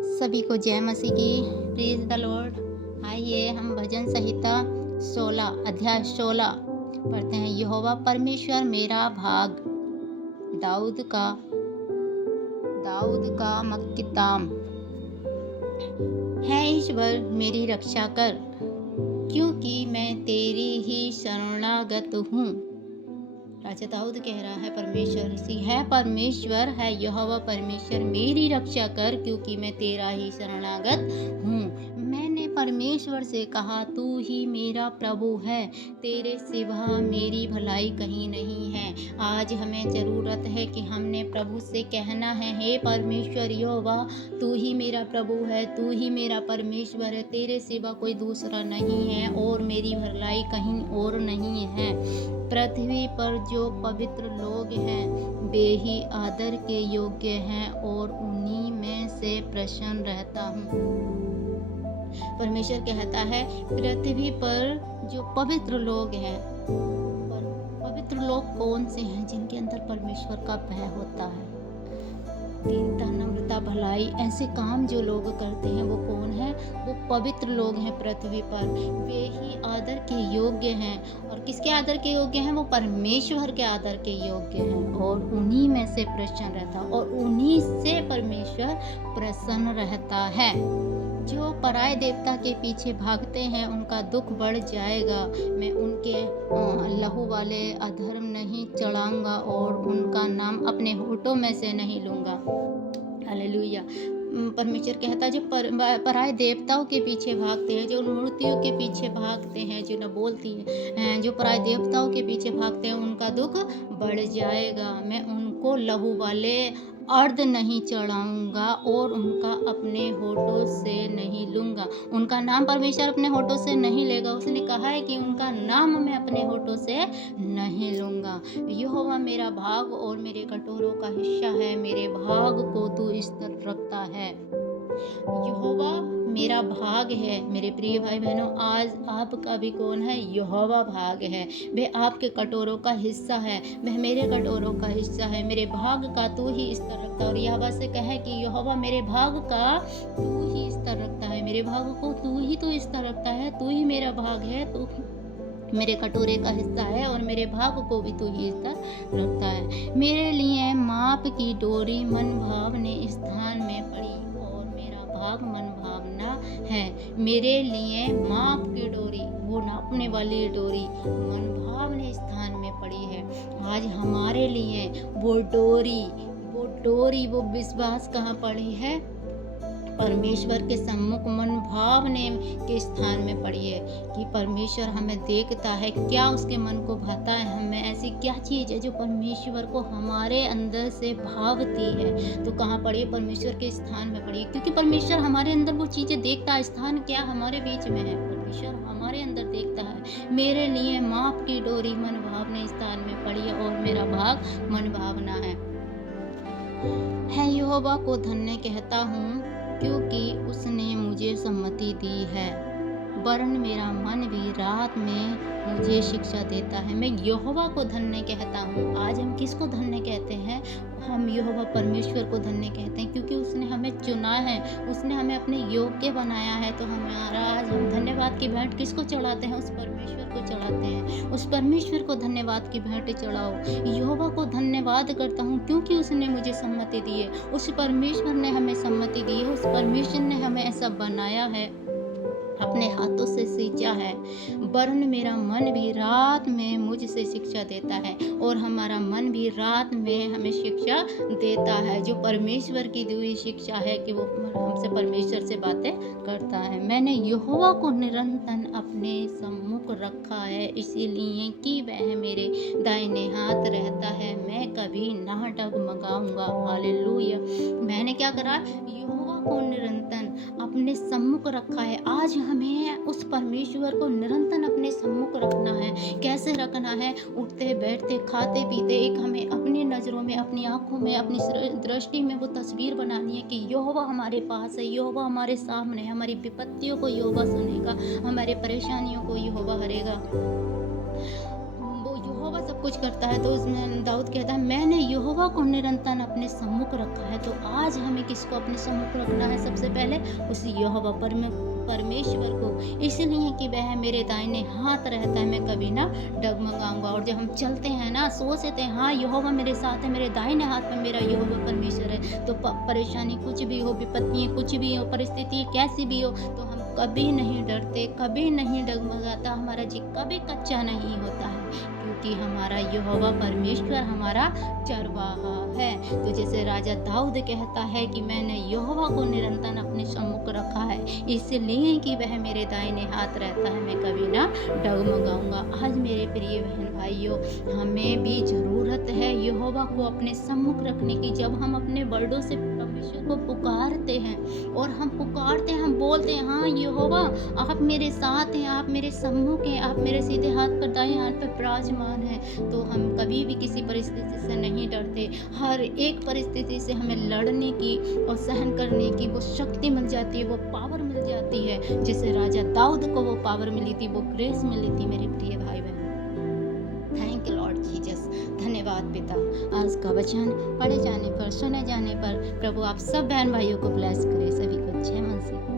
सभी को जय मसीह की। Praise the Lord. आइए हम भजन संहिता 16 अध्याय 16 पढ़ते हैं। यहोवा परमेश्वर मेरा भाग। दाऊद का मक्किताम। है ईश्वर मेरी रक्षा कर, क्योंकि मैं तेरी ही शरणागत हूँ। राजा दाऊद कह रहा है परमेश्वर से है, परमेश्वर है यहोवा परमेश्वर मेरी रक्षा कर, क्योंकि मैं तेरा ही शरणागत हूँ। मैंने परमेश्वर से कहा, तू ही मेरा प्रभु है, तेरे सिवा मेरी भलाई कहीं नहीं है। आज हमें ज़रूरत है कि हमने प्रभु से कहना है, हे परमेश्वर यहोवा, तू ही मेरा प्रभु है, तू ही मेरा परमेश्वर है, तेरे सिवा कोई दूसरा नहीं है और मेरी भलाई कहीं और नहीं है। पृथ्वी पर जो पवित्र लोग हैं वे ही आदर के योग्य हैं और उन्हीं में से प्रसन्न रहता हूँ। परमेश्वर कहता है पृथ्वी पर जो पवित्र लोग हैं, पवित्र लोग कौन से हैं? जिनके अंदर परमेश्वर का भय होता है, दीनता, नम्रता, भलाई, ऐसे काम जो लोग करते हैं वो कौन है? वो पवित्र लोग हैं पृथ्वी पर। वे ही आदर के योग्य हैं। और किसके आदर के योग्य हैं? वो परमेश्वर के आदर के योग्य हैं और उन्हीं में से प्रसन्न रहता और उन्हीं से परमेश्वर प्रसन्न रहता है। जो पराये देवता के पीछे भागते हैं उनका दुख बढ़ जाएगा। मैं उनके लहू वाले अधर्म नहीं चढ़ाऊंगा और उनका नाम अपने होठों में से नहीं लूंगा। हालेलुया। परमेश्वर कहता है जो पराये देवताओं के पीछे भागते हैं, जो मूर्तियों के पीछे भागते हैं, जो न बोलती है, जो पराये देवताओं के पीछे भागते हैं उनका दुख बढ़ जाएगा। मैं उनको लहू वाले अर्ध नहीं चढ़ाऊंगा और उनका अपने होठों से नहीं लूंगा। उनका नाम परमेश्वर अपने होठों से नहीं लेगा। उसने कहा है कि उनका नाम मैं अपने होठों से नहीं लूंगा। यहोवा मेरा भाग और मेरे कटोरों का हिस्सा है, मेरे भाग को तू स्थिर रखता है। यहोवा मेरा भाग है। मेरे प्रिय भाई बहनों, आज आपका भी कौन है? यहोवा भाग है। वह आपके कटोरों का हिस्सा है, वह मेरे कटोरों का हिस्सा है। मेरे भाग का तू ही स्तर रखता है। और यहोवा से कहे कि यहोवा मेरे भाग का तू ही स्तर रखता है, मेरे भाग को तू ही तो स्तर रखता है, तू ही मेरा भाग है, तू मेरे कटोरे का हिस्सा है और मेरे भाग को भी तू ही स्तर रखता है। मेरे लिए माप की डोरी मन भावने स्थान में पड़ी और मेरा भाग मन भावना है। मेरे लिए माप की डोरी, वो नापने वाली डोरी मन भावने स्थान में पड़ी है। आज हमारे लिए वो डोरी वो विश्वास कहाँ पड़ी है? परमेश्वर के सम्मुख मन भावने के स्थान में पड़ी है कि परमेश्वर हमें देखता है, क्या उसके मन को भाता है, हमें ऐसी क्या चीज़ है जो परमेश्वर को हमारे अंदर से भावती है। तो कहाँ पड़ी है? परमेश्वर के स्थान में पड़ी है, क्योंकि परमेश्वर हमारे अंदर वो चीज़ें देखता है। स्थान क्या हमारे बीच में है? परमेश्वर हमारे अंदर देखता है। मेरे लिए माप की डोरी मन भावने स्थान में पड़ी है और मेरा भाग मन भावना है। यहोवा को धन्य कहता हूँ, क्योंकि उसने मुझे सम्मति दी है, वरन मेरा मन भी रात में मुझे शिक्षा देता है। मैं यहोवा को धन्य कहता हूँ। आज हम किसको धन्य कहते हैं? हम यहोवा परमेश्वर को धन्य कहते हैं, क्योंकि उसने हमें चुना है, उसने हमें अपने योग्य बनाया है। तो हमारा आज हम धन्यवाद की भेंट किसको चढ़ाते हैं? उस परमेश्वर को चढ़ाते हैं। उस परमेश्वर को धन्यवाद की भेंट चढ़ाओ। यहोवा को धन्यवाद करता हूँ, क्योंकि उसने मुझे सम्मति दी है। उस परमेश्वर ने हमें सम्मति दी है, उस परमेश्वर ने हमें ऐसा बनाया है, अपने हाथों से सींचा है। वरन मेरा मन भी रात में मुझसे शिक्षा देता है और हमारा मन भी रात में हमें शिक्षा देता है। जो परमेश्वर की दी हुई शिक्षा है कि वो हमसे परमेश्वर से बातें करता है। मैंने यहोवा को निरंतर अपने सम्मुख रखा है, इसीलिए कि वह मेरे दाहिने हाथ रहता है, मैं कभी ना डगमगाऊंगा। हालेलुया। मैंने क्या करा? यहोवा को निरंतर अपने सम्मुख रखा है। आज हमें उस परमेश्वर को निरंतर अपने सम्मुख रखना है। कैसे रखना है? उठते बैठते खाते पीते एक हमें अपनी नज़रों में, अपनी आँखों में, अपनी दृष्टि में वो तस्वीर बनानी है कि यहोवा हमारे पास है, यहोवा हमारे सामने है, हमारी विपत्तियों को यहोवा सुनेगा, हमारे परेशानियों को यहोवा हरेगा। वो यहोवा सब कुछ करता है तो उसमें दाऊद कहता है मैंने यहोवा को निरंतर अपने सम्मुख रखा है। तो आज हमें किसको अपने सम्मुख रखना है? सबसे पहले उस यहोवा परमेश्वर को, इसलिए कि वह मेरे दाहिने हाथ रहता है, मैं कभी ना डगमगाऊंगा। और जब हम चलते हैं ना, सोचते हैं हाँ यहोवा मेरे साथ है, मेरे दाहिने हाथ में मेरा यहोवा परमेश्वर है, तो परेशानी कुछ भी हो, विपत्ति कुछ भी हो, परिस्थिति कैसी भी हो, तो हम कभी नहीं डरते, कभी नहीं डगमगाता, हमारा जी कभी कच्चा नहीं होता है, क्योंकि हमारा यहोवा परमेश्वर हमारा चरवाहा है। तो जैसे राजा दाऊद कहता है कि मैंने यहोवा को निरंतर अपने सम्मुख रखा है, इसलिए कि वह मेरे दाहिने हाथ रहता है, मैं कभी ना डगमगाऊंगा। आज मेरे प्रिय बहन भाइयों, हमें भी ज़रूरत है यहोवा को अपने सम्मुख रखने की। जब हम अपने वर्डों से परमेश्वर को पुकारते हैं और हम पुकारते हैं, हम बोलते हैं हाँ यहोवा आप मेरे साथ हैं, आप मेरे सम्मुख हैं, आप मेरे सीधे हाथ पर दाएं हाथ पर विराजमान हैं, तो हम कभी भी किसी परिस्थिति से नहीं डरते। हर एक परिस्थिति से हमें लड़ने की और सहन करने की वो शक्ति मिल जाती है, वो पावर मिल जाती है, जैसे राजा दाऊद को वो पावर मिली थी, वो ग्रेस मिली थी। मेरे प्रिय भाई बहन, थैंक यू लॉर्ड जीसस, धन्यवाद पिता। आज का वचन पढ़े जाने पर, सुने जाने पर प्रभु आप सब बहन भाइयों को ब्लेस करे, सभी को जय मसीह।